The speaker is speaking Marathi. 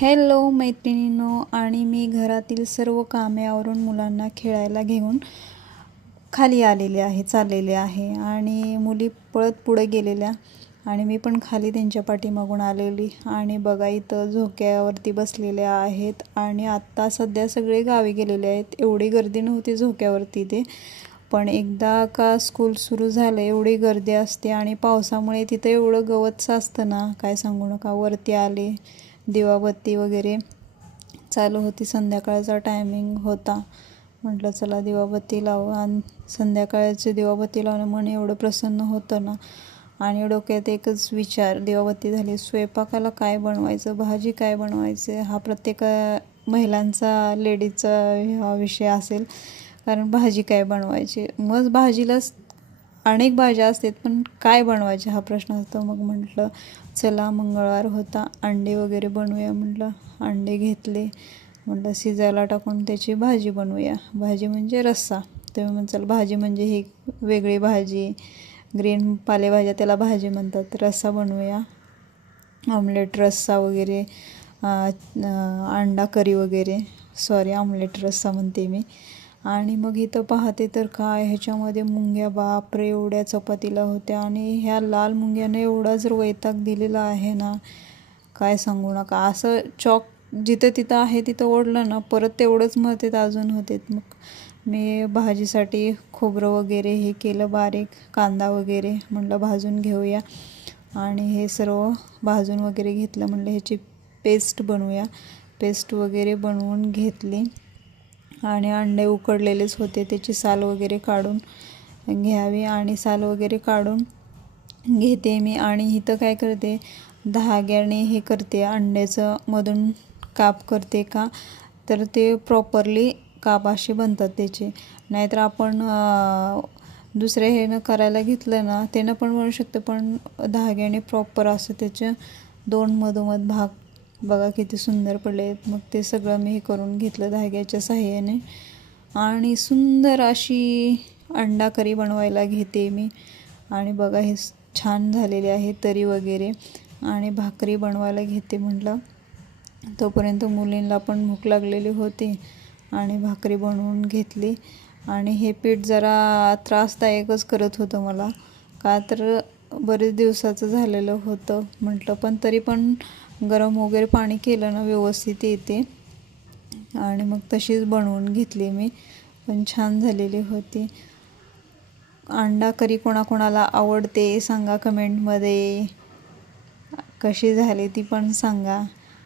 हॅलो मैत्रिणींनो, आणि मी घरातील सर्व कामे आवरून मुलांना खेळायला घेऊन खाली आलेले आहे, चाललेले आहे. आणि मुली पळत पुढे गेलेल्या आणि मी पण खाली त्यांच्या पाठीमागून आलेली. आणि बघा, इथं झोक्यावरती बसलेल्या आहेत. आणि आत्ता सध्या सगळे गावी गेलेले आहेत. एवढी गर्दी नव्हती झोक्यावरती ते, पण एकदा का स्कूल सुरू झालं एवढी गर्दी असते. आणि पावसामुळे तिथं एवढं गवत साचतं ना, काय सांगू नका. वरती आले, दिवाबत्ती वगैरे चालू होती. संध्याकाळचा टायमिंग होता. म्हटलं चला दिवाबत्ती लावू. आणि संध्याकाळची दिवाबत्ती लावणं मन एवढं प्रसन्न होतं ना. आणि डोक्यात एकच विचार, दिवाबत्ती झाली, स्वयंपाकाला काय बनवायचं, भाजी काय बनवायचं, हा प्रत्येक महिलांचा, लेडीजचा हा विषय असेल. कारण भाजी काय बनवायची, मग भाजीलाच अनेक भाज्या असतात, पण काय बनवायचे हा प्रश्न असतो. मग म्हटलं चला, मंगळवार होता, अंडे वगैरे बनवूया. म्हटलं अंडे घेतले, म्हटलं शिजायला टाकून त्याची भाजी बनवूया. भाजी म्हणजे रस्सा. तुम्ही म्हणसाल भाजी म्हणजे ही वेगळी भाजी, ग्रीन पालेभाज्या त्याला भाजी म्हणतात. रस्सा बनवूया, ऑमलेट रस्सा वगैरे, अंडा करी वगैरे. सॉरी, ऑमलेट रस्सा म्हणते मी. आणि मग इथं पाहते तर काय, ह्याच्यामध्ये मुंग्या, बापरे एवढ्या चपातीला होत्या. आणि ह्या लाल मुंग्याने एवढा जर वैताग दिलेला आहे ना, काय सांगू नका. असं चॉक जिथं तिथं आहे तिथं ओढलं ना, परत तेवढंच मग अजून होते. मग मी भाजीसाठी खोबरं वगैरे हे केलं बारीक, कांदा वगैरे म्हटलं भाजून घेऊया. आणि हे सर्व भाजून वगैरे घेतलं. म्हटलं ह्याची पेस्ट बनवूया. पेस्ट वगैरे बनवून घेतली. आणि अंडे उकडलेलेच होते, त्याची साल वगैरे काढून घ्यावी. आणि साल वगैरे काढून घेते मी. आणि इथं काय करते, धाग्याने हे करते, अंड्याचं मधून काप करते का, तर ते प्रॉपरली काप असे बनतात त्याचे. नाहीतर आपण दुसऱ्या ह्यानं करायला घेतलं ना, त्यानं पण बनवू शकतं, पण धाग्याने प्रॉपर असं त्याचे दोन मधोमध भाग बघा किती सुंदर पडले. मग ते सगळं मी हे करून घेतलं धाग्याच्या साहाय्याने. आणि सुंदर अशी अंडा करी बनवायला घेते मी. आणि बघा हे छान झालेले आहे तरी वगैरे. आणि भाकरी बनवायला घेते. म्हटलं तोपर्यंत मुलींना पण भूक लागलेली होती आणि भाकरी बनवून घेतली. आणि हे पीठ जरा त्रासदायकच करत होतं मला, का तर बरेच दिवसाचं झालेलं होतं. म्हटलं पण तरी पण गरम वगैरे पाणी केलं ना व्यवस्थित येते. आणि मग तशीच बनवून घेतली मी, पण छान झालेली होती. अंडा करी कोणाकोणाला आवडते सांगा कमेंटमध्ये, कशी झाली ती पण सांगा.